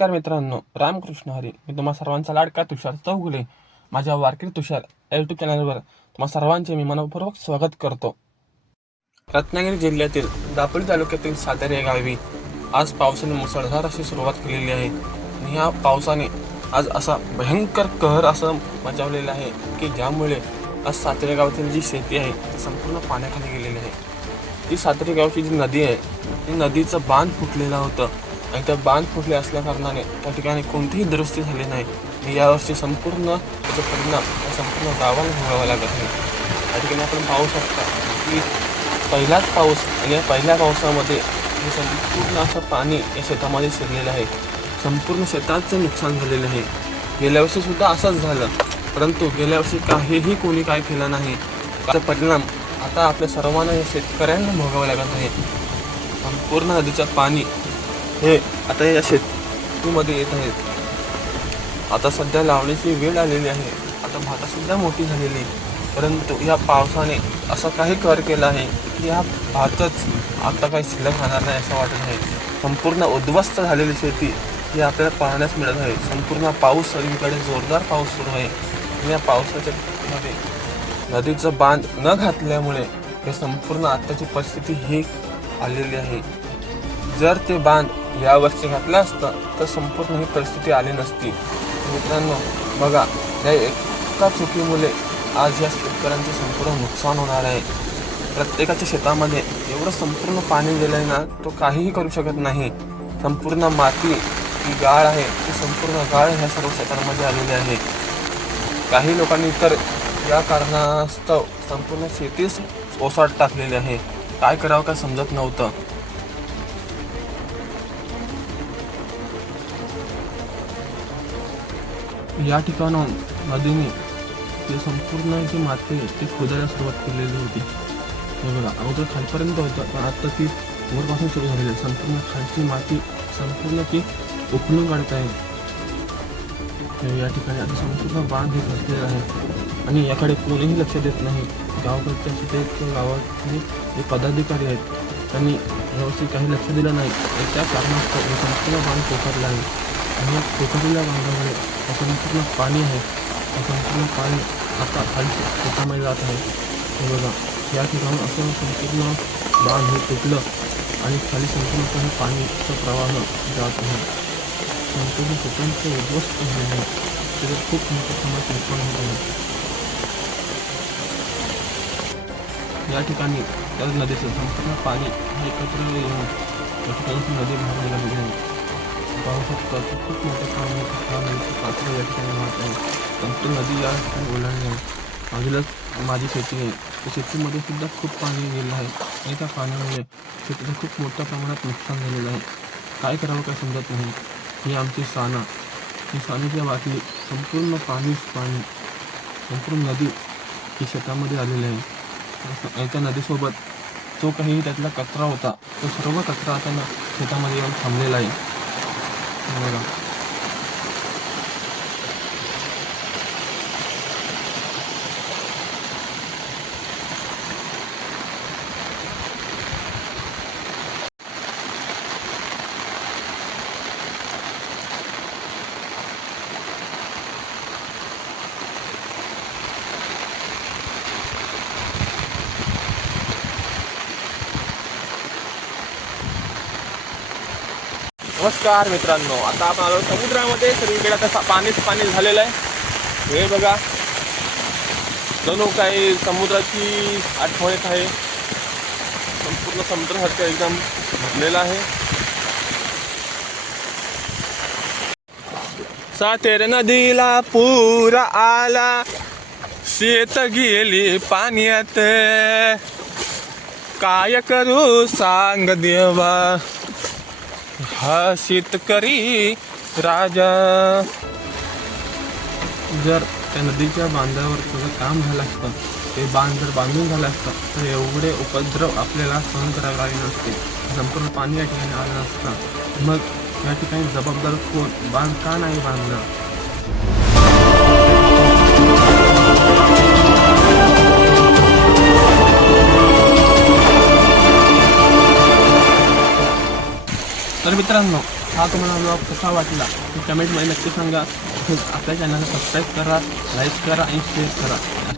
नमस्कार मित्रांनो, रामकृष्ण हरी. मी तुम्हा सर्वांचा लाडका तुषार चौगुले माझ्या वारकरी तुषार यूट्यूब चॅनलवर तुम्हा सर्वांचे मी मनपूर्वक स्वागत करतो. रत्नागिरी जिल्ह्यातील दापोली तालुक्यातील सातारा या गावी आज पावसाने मुसळधार अशी सुरुवात केलेली आहे. आणि ह्या पावसाने आज असा भयंकर कहर असं मचावलेला आहे की ज्यामुळे आज सातारा गावातील जी शेती आहे ती संपूर्ण पाण्याखाली गेलेली आहे. ती सातारा गावची जी नदी आहे ती नदीचं बांध फुटलेलं होतं आणि त्या बांध फुटले असल्या कारणाने त्या ठिकाणी कोणतीही दुरुस्ती झाली नाही. आणि यावर्षी संपूर्ण त्याचा परिणाम या संपूर्ण गावाला भोगावा लागत आहे. त्या ठिकाणी आपण पाहू शकता की पहिलाच पाऊस आणि या पहिल्या पावसामध्ये हे संपूर्ण असं पाणी या शेतामध्ये शिरलेलं आहे. संपूर्ण शेताचं नुकसान झालेलं आहे. गेल्या वर्षी सुद्धा असंच झालं, परंतु गेल्या वर्षी काहीही कोणी काय केलं नाही. त्याचा परिणाम आता आपल्या सर्वांना या शेतकऱ्यांना भोगावा लागत आहे. संपूर्ण नदीचं पाणी हे आता या शेतीमध्ये येत आहेत. आता सध्या लावणीची वेळ आलेली आहे. आता भातसुद्धा मोठी झालेली, परंतु या पावसाने असं काही कहर केला आहे की या भातच आता काही शिल्लक राहणार नाही असं वाटत आहे. संपूर्ण उद्ध्वस्त झालेली शेती ही आपल्याला पाहण्यास मिळत आहे. संपूर्ण पाऊस सगळीकडे जोरदार पाऊस सुरू आहे. आणि या पावसाच्या मध्ये नदीचं बांध न घातल्यामुळे हे संपूर्ण आत्ताची परिस्थिती ही आलेली आहे. जर ते बांध यावर्षी घातलं असतं तर संपूर्ण ही परिस्थिती आली नसती. मित्रांनो बघा, या एका चुकीमुळे आज या शेतकऱ्यांचे संपूर्ण नुकसान होणार आहे. प्रत्येकाच्या शेतामध्ये एवढं संपूर्ण पाणी गेलं आहे ना, तो काहीही करू शकत नाही. संपूर्ण माती ही गाळ आहे, ती संपूर्ण गाळ ह्या सर्व शेतांमध्ये आलेली आहे. काही लोकांनी तर या कारणास्तव संपूर्ण शेतीच ओसाड टाकलेली आहे. काय करावं काय समजत नव्हतं. या ठिकाणाहून नदीने ते संपूर्ण जी माती ती खोदायला सुरुवात केलेली होती. हे बघा, अगोदर खालपर्यंत होतं, पण आता ती वरपासून सुरू झालेली आहे. संपूर्ण खालची माती संपूर्ण ती उकळून काढत आहे. या ठिकाणी आता संपूर्ण बांध हे फसलेला आहे आणि याकडे कोणीही लक्ष देत नाही. गावाकडच्या तिथे गावातले जे पदाधिकारी आहेत त्यांनी व्यवस्थित काही लक्ष दिलं नाही. त्या कारणास्तव हे संपूर्ण बांध पोखरला आहे. आणि या पोखरलेल्या बांधामुळे संपूर्ण पाणी आहे, संपूर्ण पाणी आता खाली शेतामध्ये जात आहे. हे बघा, या ठिकाणी असं संपूर्ण बांध हे तुटलं आणि खाली संपूर्णपणे पाणीचा प्रवाह जात आहे. संपूर्ण शेतांचं उद्ध्वस्त झालेलं आहे. त्याच्यात खूप मोठ्या प्रमाणात नुकसान होत आहे. या ठिकाणी त्या नदीचं संपूर्ण पाणी हे एकत्र येऊन या ठिकाणी नदी बाहेर गेली आहे. पाहू शकता की खूप मोठ्या प्रमाणात पात्र या ठिकाणी वाहत आहे. संपूर्ण नदी या ठिकाणी ओलांडली आहे. बाजूलाच माझी शेती आहे, त्या शेतीमध्ये सुद्धा खूप पाणी गेलं आहे. आणि त्या पाण्यामुळे शेतीचं खूप मोठ्या प्रमाणात नुकसान झालेलं आहे. काय करावं काय समजत नाही. ही आमची साना, ही सानेच्या बाटली संपूर्ण पाणीच पाणी, संपूर्ण नदी ही शेतामध्ये आलेली आहे. त्या नदीसोबत जो काही त्यातला कचरा होता तो सर्व कचरा आता शेतामध्ये येऊन थांबलेला आहे. बघा, नमस्कार मित्रांनो, आता आपण आलो समुद्रामध्ये. सगळीकडे आता पाणीच पाणी झालेलं आहे. हे बघा, जणू काही समुद्राची आठवण येत आहे. संपूर्ण समुद्रासारखं एकदम भरलेलं आहे. सातेर नदीला पूर आला, शेत गेली पाण्यात, काय करू सांग देवा हा शेतकरी राजा. जर त्या नदीच्या बांधावर सगळं काम झालं असतं, ते बांध जर बांधून झालं असतं तर एवढे उपद्रव आपल्याला सहन करावे लागले नसते. संपूर्ण पाणी या ठिकाणी आलं नसतं. मग या ठिकाणी जबाबदार कोण? बांध का नाही बांधला? तर मित्रांनो, हा तुम्हाला ब्लॉग कसा वाटला ते कमेंटमध्ये नक्की सांगा. आपल्या चॅनलला सबस्क्राईब करा, लाईक करा आणि शेअर करा.